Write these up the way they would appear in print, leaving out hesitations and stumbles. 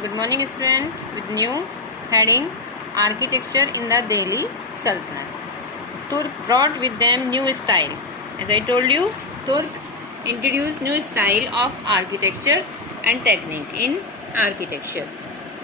Good morning, student. With new heading, Architecture in the Delhi Sultanate. Turk brought with them new style. As I told you, Turk introduced new style of architecture and technique in architecture.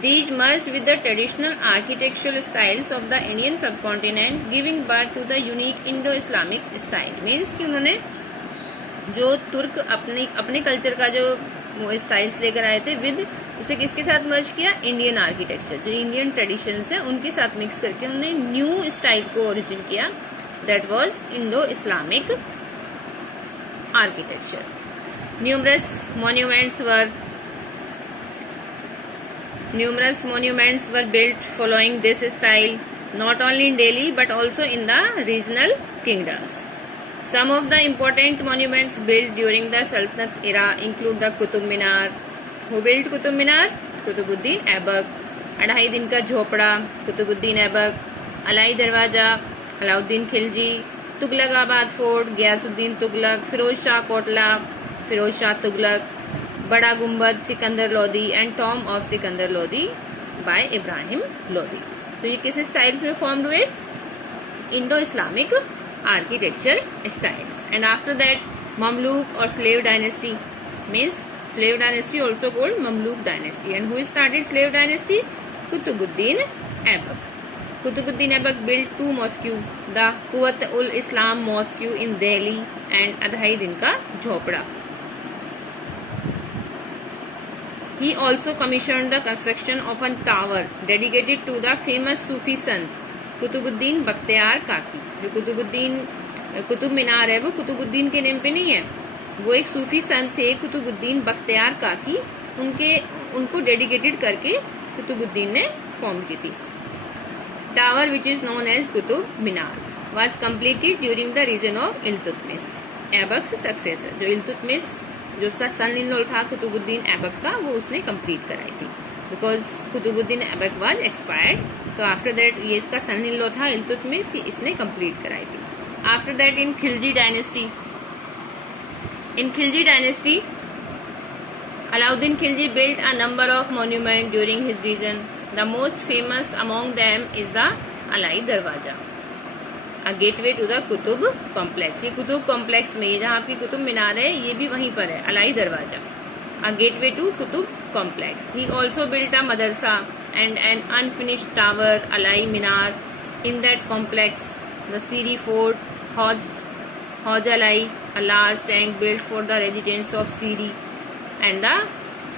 These merged with the traditional architectural styles of the Indian subcontinent, giving birth to the unique Indo-Islamic style. Means कि उन्होंने जो तुर्क अपने culture का जो styles लेकर आए थे विद उसे किसके साथ मर्ज किया, इंडियन आर्किटेक्चर, जो इंडियन ट्रेडिशंस है उनके साथ मिक्स करके उन्होंने न्यू स्टाइल को ओरिजिन किया. That was Indo Islamic architecture. Numerous monuments were built following this style, not only in Delhi but also in the regional kingdoms. Some of the important monuments built during the Sultanate era include the Qutub Minar. Who built Qutub Minar? Qutubuddin Aibak. 2.5 दिन का झोपड़ा, Qutubuddin Aibak. Alai Darwaza, Alauddin Khilji. Tughlaqabad fort, Ghiyasuddin Tughlaq. Firoz Shah Kotla, Firoz Shah Tughlaq. Bara Gumbad, Sikandar Lodi and tomb of Sikandar Lodi by Ibrahim Lodi. तो ये किस styles में form हुए? Indo Islamic architecture styles. And after that, Mamluk or slave dynasty, means slave dynasty also called Mamluk dynasty. And who started slave dynasty? Qutubuddin Aibak. Qutubuddin Aibak built 2 mosques, the Quwwat-ul-Islam Mosque in Delhi and 2.5 दिन का झोपड़ा. He also commissioned the construction of a tower dedicated to the famous Sufi sant Qutubuddin Bakhtiyar काकी. जो कुतुब मीनार है वो कुतुबुद्दीन के name पे नहीं है, वो एक सूफी संत थे कुतुबुद्दीन बख्तियार काकी, उनको डेडिकेटेड करके कुतुबुद्दीन ने फॉर्म की थी. Tower which is known as Qutub Minar was completed during the region of Iltutmish, Aibak successor. जो इल्तुतमिश जो उसका सन इन लॉ था कुतुबुद्दीन ऐबक का, वो उसने कंप्लीट कराई थी. Because Qutubuddin Aibak was expired, तो आफ्टर दैट ये इसका सन इन लॉ था इल्तुतमिश, इसने कंप्लीट कराई थी. After that in Khilji dynasty Alauddin Khilji built a number of monuments during his reign. The most famous among them is the Alai Darwaza, a gateway to the Qutub complex. ये Qutub complex में ये जहाँ आपकी कुतुब मीनार है ये भी वहीं पर है, अलाई दरवाजा, a gateway to Qutub complex. He also built a madrasa and an unfinished tower, Alai Minar. In that complex, the Siri Fort, Hoj Alai, a large tank built for the residents of Siri, and the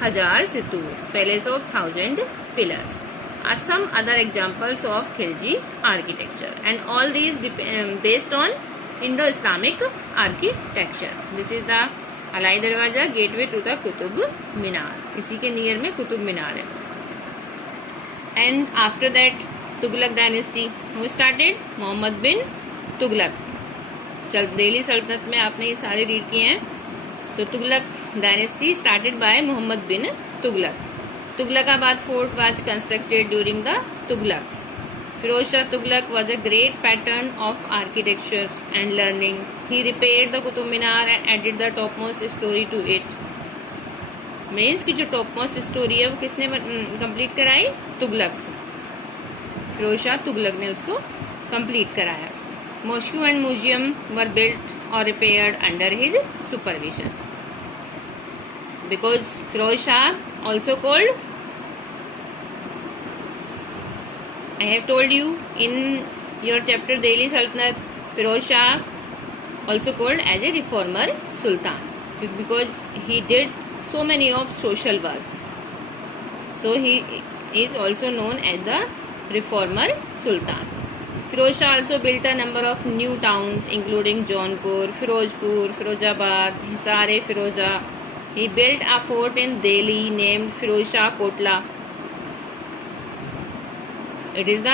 Hajar Situr, Palace of 1,000 Pillars, are some other examples of Khilji architecture. And all these based on Indo-Islamic architecture. This is the Alai Darwaza, gateway to the Qutub Minar. इसी के near में कुतुब मीनार है. And after that Tughlaq dynasty. Who started? Mohammad bin Tughlaq. Delhi Sultanate में आपने ये सारे read किए हैं. तो Tughlaq dynasty started by Mohammad bin Tughlaq. Tughlaqabad fort was constructed during the Tughlaqs. Firoz Shah Tughlaq was a great patron of architecture and learning. He repaired the Qutub Minar and added the topmost story to it. Means कि जो topmost story है वो किसने complete कराई? तुगलक्स. फिरोज शाह तुगलक ने उसको complete कराया. Mosque and museum were built or repaired under his supervision. Because Firoz Shah also called, I have told you in your chapter Delhi Sultanate, Firoz Shah also called as a reformer sultan because he did so many of social works. So he is also known as the reformer sultan. Firoz Shah also built a number of new towns including Jaunpur, Firozpur, Firozabad, Hisar-e-Firoza. He built a fort in Delhi named Firoz Shah Kotla. It is the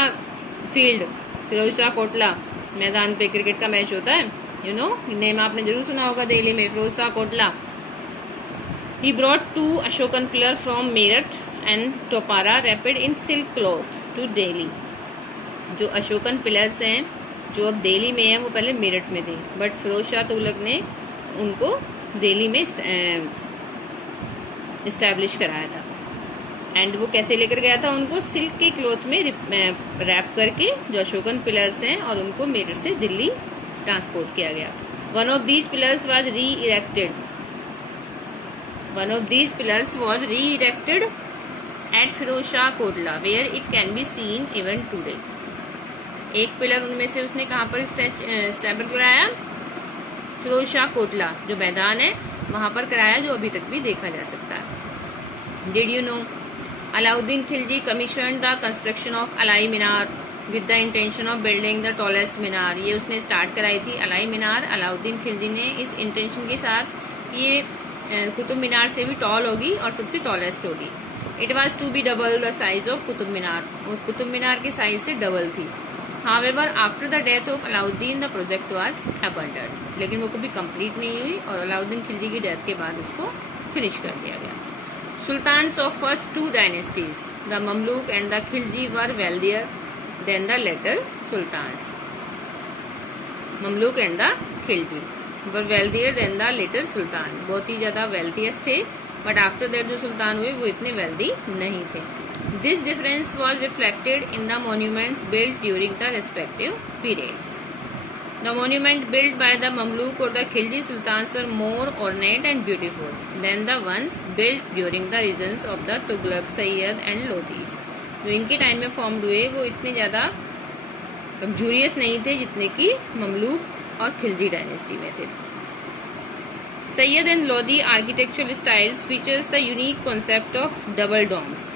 field. Firoz Shah Kotla मैदान पे cricket का match होता है, you know, name आपने जरूर सुना होगा दिल्ली में, Firoz Shah Kotla. He brought 2 Ashokan pillar from Meerut and Topra wrapped in silk cloth to Delhi. जो अशोकन पिलर्स हैं जो अब दिल्ली में है वो पहले मेरठ में थे, बट फिरोज शाह तुगलक ने उनको दिल्ली में इस्टेब्लिश कराया था. एंड वो कैसे लेकर गया था उनको? सिल्क के क्लॉथ में रैप करके, जो अशोकन पिलर्स हैं, और उनको मेरठ से दिल्ली ट्रांसपोर्ट किया गया. One of these pillars was re erected. One of these pillars was re erected at Firoz Shah Kotla where it can be seen even today. एक पिलर उनमें से उसने कहाँ पर स्टैब्लिश कराया? फिरोज शाह कोटला जो मैदान है वहां पर कराया, जो अभी तक भी देखा जा सकता है. Did you know Alauddin Khilji commission the construction of Alai Minar with the intention of building the tallest minar. ये उसने स्टार्ट कराई थी अलाई मीनार. अलाउद्दीन खिलजी ने इस इंटेंशन के साथ कि ये कुतुब मीनार से भी टॉल होगी और सबसे टॉलेस्ट होगी. It was to be double the size of Qutub Minar. वो कुतुब मीनार के साइज से डबल थी. However after the death of Alauddin the project was abandoned. लेकिन वो कभी कंप्लीट नहीं हुई और अलाउद्दीन खिलजी की डेथ के बाद उसको फिनिश कर दिया गया. Sultans of first two dynasties, the Mamluk and the Khilji, were wealthier than the later sultans. Mamluk and the Khilji were wealthier than the later sultan. बहुत ही ज्यादा wealthiest थे, but after that जो सुल्तान हुए वो इतने wealthy नहीं थे. This difference was reflected in the monuments built during the respective periods. The monument built by the Mamluk or the Khilji sultans were more ornate and beautiful than the ones built during the reigns of the Tughlaq, Sayyid and Lodhis. जो इनके time में formed हुए वो इतने ज्यादा luxurious नहीं थे जितने कि ममलूक और खिलजी डायनेस्टी में थे. Sayyid and Lodhi architectural styles features the unique concept of double domes.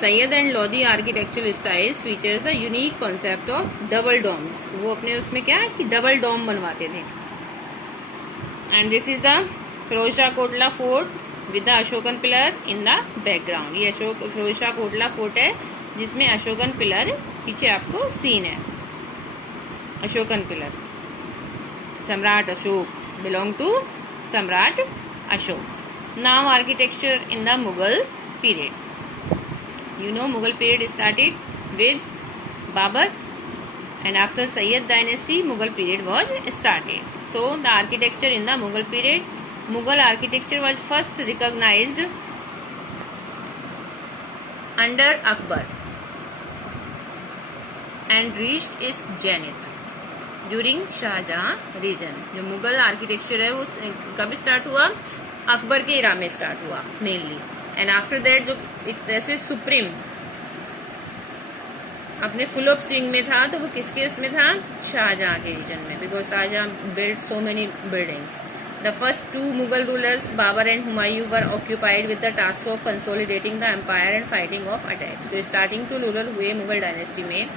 Sayyid and Lodi architectural styles features the unique concept of double domes. वो अपने उसमें क्या है कि डबल डोम बनवाते थे. And this is the Firoz Shah Kotla fort with the Ashokan pillar in the background. ये Firoz Shah Kotla fort है जिसमें अशोकन पिलर पीछे आपको सीन है. अशोकन पिलर, सम्राट अशोक, बिलोंग टू सम्राट Ashok. Now architecture in the Mughal period. You know, Mughal period started with Babur, and after Sayyid dynasty, Mughal period was started. So, the architecture in the Mughal period, Mughal architecture was first recognized under Akbar and reached its zenith during Shahjahan region. जो Mughal architecture है वो कब start हुआ? अकबर के इरा में start हुआ mainly. And after that जो एक तरह से सुप्रीम अपने फुल ऑफ स्विंग में था तो वो किसके उसमें था? शाहजहां के रीजन में. Because Shahjahan build so many buildings. The first two Mughal rulers Babur and Humayun were occupied with the task of consolidating the empire and fighting off attacks. तो स्टार्टिंग टू रूलर हुए मुगल डायनेस्टी में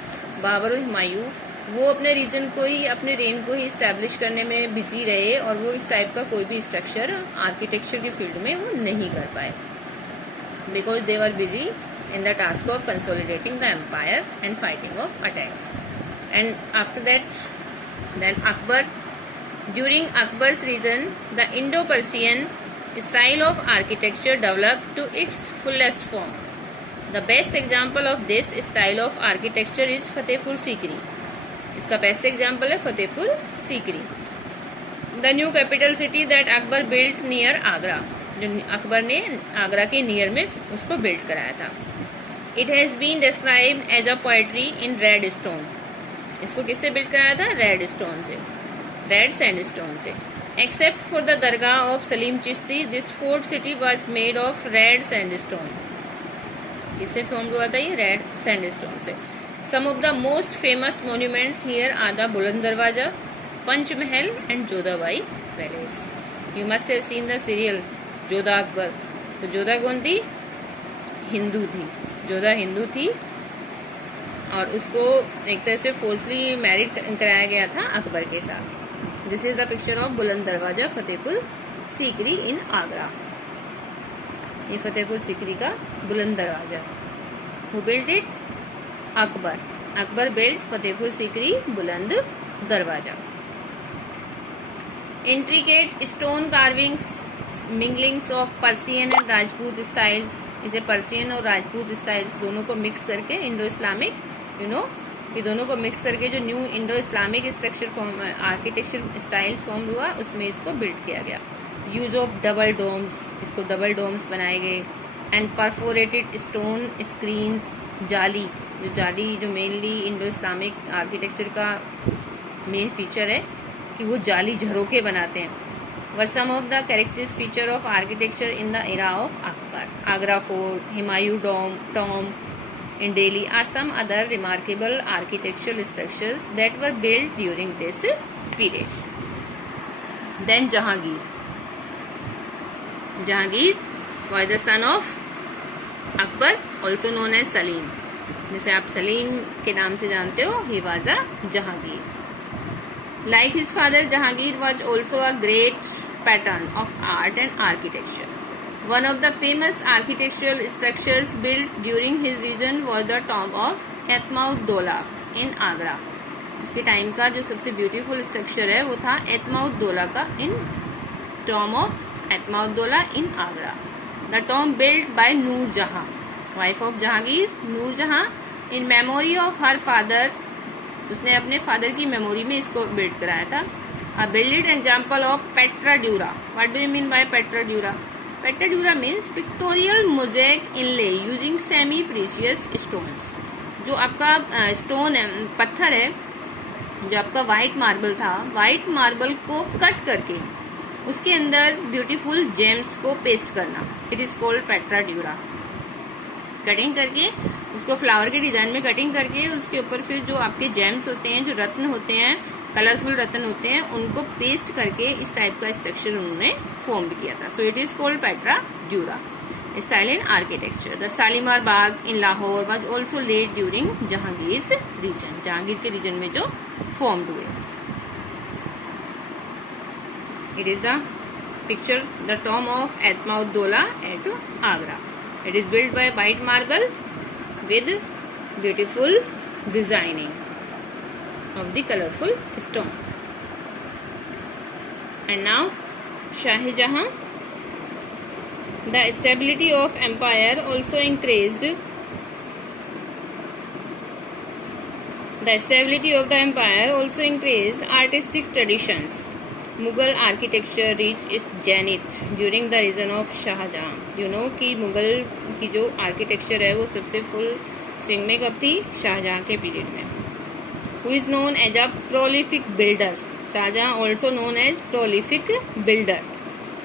बाबर और हुमायूं, वो अपने रीजन को ही, अपने रेन को ही स्टैब्लिश करने में बिजी रहे और वो इस टाइप का कोई भी स्ट्रक्चर आर्किटेक्चर के फील्ड में वो नहीं कर पाए. Because they were busy in the task of consolidating the empire and fighting of attacks. And after that, then Akbar. During Akbar's reign, the Indo-Persian style of architecture developed to its fullest form. The best example of this style of architecture is Fatehpur Sikri. इसका best example है Fatehpur Sikri. The new capital city that Akbar built near Agra. जो अकबर ने आगरा के near में उसको build कराया था. It has been described as a poetry in red stone. इसको किससे बिल्ड कराया था? रेड स्टोन से, रेड सैंडस्टोन से. Except for the dargah of Salim Chishti, this fort city was made of red sandstone. किससे फॉर्म हुआ था ये? रेड सैंडस्टोन से. Some of the most famous monuments here are the Buland Darwaza, Panchmahal and Jodhabai palace. You must have seen the serial Jodha Akbar. तो जोधा कौन थी? हिंदू थी. जोधा हिंदू थी और उसको एक तरह से फोर्सली मैरिड कराया गया था अकबर के साथ. This is the picture of बुलंद दरवाजा फतेहपुर सीकरी इन आगरा. ये फतेहपुर सीकरी का Buland Darwaza. Who build it? Akbar. Akbar build Fatehpur Sikri Buland Darwaza. Intricate stone carvings, minglings of Persian and Rajput styles. इसे पर्सियन और राजपूत स्टाइल्स दोनों को मिक्स करके इंडो इस्लामिक, ये दोनों को मिक्स करके जो new Indo Islamic structure form, architecture style form हुआ उसमें इसको बिल्ड किया गया. यूज ऑफ डबल डोम्स, इसको डबल डोम्स बनाए गए, and perforated stone screens, jali, जो मेनली इंडो इस्लामिक आर्किटेक्चर का मेन फीचर है कि वो जाली झरोके बनाते हैं, were some of the characteristic feature of architecture in the era of Akbar. Agra fort, Humayun tomb in Delhi are some other remarkable architectural structures that were built during this period. Then Jahangir was the son of Akbar, also known as Salim, जिसे आप सलीम के नाम से जानते हो. He was a Jahangir. Like his father, Jahangir was also a great patron of art and architecture. One of the famous architectural structures built during his reign was the tomb of एतमाउद्दौला in Agra. उसके time का जो सबसे beautiful structure है वो था एतमाउद्दौला का tomb of एतमाउद्दौला in Agra. The tomb built by Noor Jahan, wife of Jahangir, Noor Jahan, in memory of her father. उसने अपने फादर की मेमोरी में इसको बिल्ड कराया था. A brilliant example of Petra Dura. What do you mean by Petra Dura? Petra Dura means pictorial mosaic inlay using semi-precious stones. जो आपका stone है, पत्थर है, जो आपका व्हाइट मार्बल था, व्हाइट मार्बल को कट करके उसके अंदर ब्यूटीफुल जेम्स को पेस्ट करना, it is called pietra dura. Cutting करके उसको फ्लावर के डिजाइन में कटिंग करके उसके ऊपर फिर जो आपके जेम्स होते हैं, जो रत्न होते हैं, कलरफुल रत्न होते हैं, उनको पेस्ट करके इस टाइप का स्ट्रक्चर उन्होंने फॉर्म किया था. So it is called pietra dura. Style in architecture. The Shalimar Bagh in Lahore was also laid during Jahangir reign. Jahangir के रीजन में जो फॉर्म हुए. It is the picture the tomb of Itmad-ud-Daulah at Agra. It is build by white marble with beautiful designing of the colorful stones. And now Shah Jahan. The stability of empire also increased. The stability of the empire also increased artistic traditions. Mughal architecture reached its zenith during the reign of Shah Jahan. You know कि मुगल की जो architecture है वो सबसे full swing में कब थी? शाहजहां के पीरियड में. Who is known as a prolific builder. Shahjahan also known as prolific builder.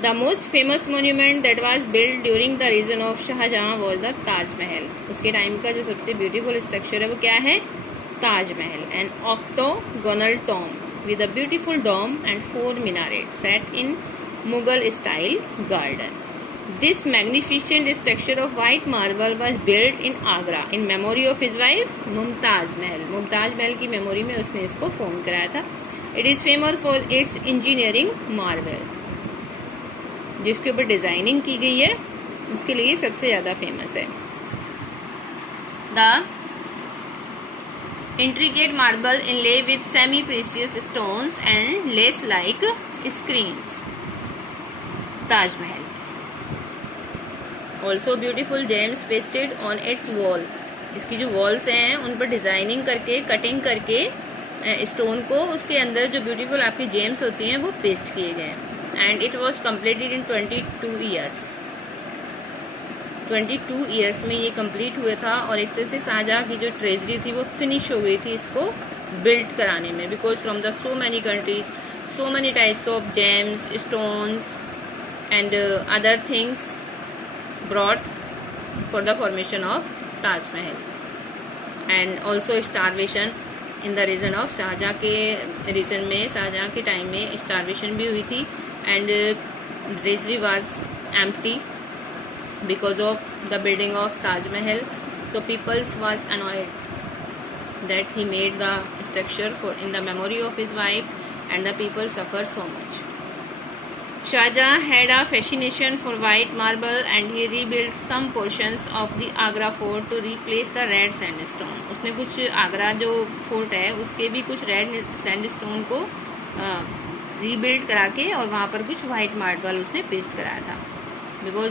The most famous monument that was built during the reign of Shahjahan was the Taj Mahal. उसके time का जो सबसे beautiful structure है वो क्या है? Taj Mahal. An octagonal tomb with a beautiful dome and 4 minarets set in Mughal style garden. This magnificent structure of white marble was built in Agra in memory of his wife Mumtaz Mahal. Mumtaz Mahal की memory में उसने इसको form कराया था. It is famous for its engineering marble. जिसके ऊपर designing की गई है उसके लिए सबसे ज्यादा फेमस है. The intricate marble inlay with semi-precious stones and lace-like screens. Taj Mahal. Also beautiful James pasted on it's wall. इसकी जो वॉल्स हैं उन पर डिजाइनिंग करके, कटिंग करके स्टोन को उसके अंदर जो ब्यूटीफुल आपकी जेम्स होती हैं वो पेस्ट किए गए. And it was completed in 22 years. 22 years में ये कंप्लीट हुआ था. और एक तरह से शाहजहां की जो ट्रेजरी थी वो फिनिश हो गई थी इसको बिल्ड कराने में. Because from the so many countries, so many types of James, stones and other things brought for the formation of Taj Mahal. And also starvation in the region of Shahjahan के reason में, शाहजहां के time में starvation भी हुई थी. And treasury was empty because of the building of Taj Mahal. So people was annoyed that he made the structure for in the memory of his wife, and the people suffered so much. Shahjahan had a fascination for white marble and he rebuilt some portions of the Agra fort to replace the red sandstone. उसने कुछ आगरा जो fort है उसके भी कुछ red sandstone को rebuild करा के और वहाँ पर कुछ व्हाइट मार्बल उसने पेस्ट कराया था. बिकॉज